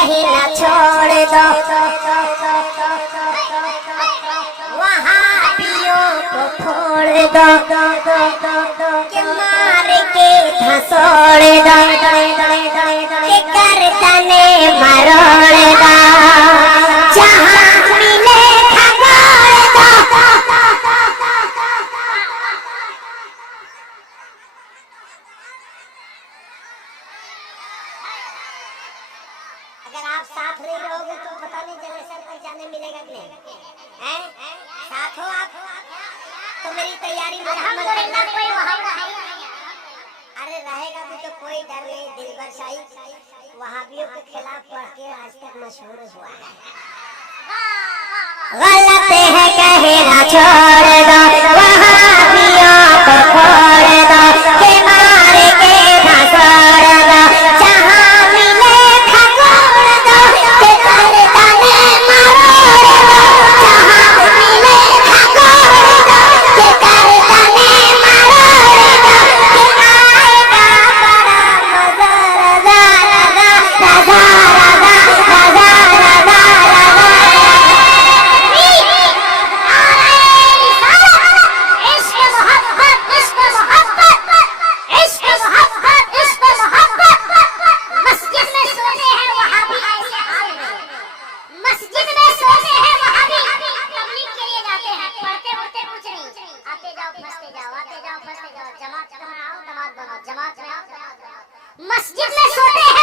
कहीं न छोड़ दो, वहाबियों को फोड़ दो, कि मार के धसोड़ दो, कि गर्दने मरोड़ दो, जहाँ मिले खगोल दो। अगर आप साथ नहीं रहोगे तो पता नहीं जनरेशन पहचाने मिलेगा कि नहीं, हैं? साथ हो आप तो मेरी तैयारी में कोई अरे रहेगा भी तो कोई डर नहीं। दिलबर शाही वहाबियों के खिलाफ पढ़ के आज तक मशहूर हुआ है। गलत है कहना छोड़ दो, वहाबियों को छोड़ दो, कि मार के धसोड़ दो, जहाँ मिले खगोल दो, कि गर्दने मरोड़ दो, जहाँ मिले खगोल दो, कि गर्दने मरोड़ दो, कि आएगा बड़ा मजा रजा रजा रजा रजा रजा मस्जिद में सोते हैं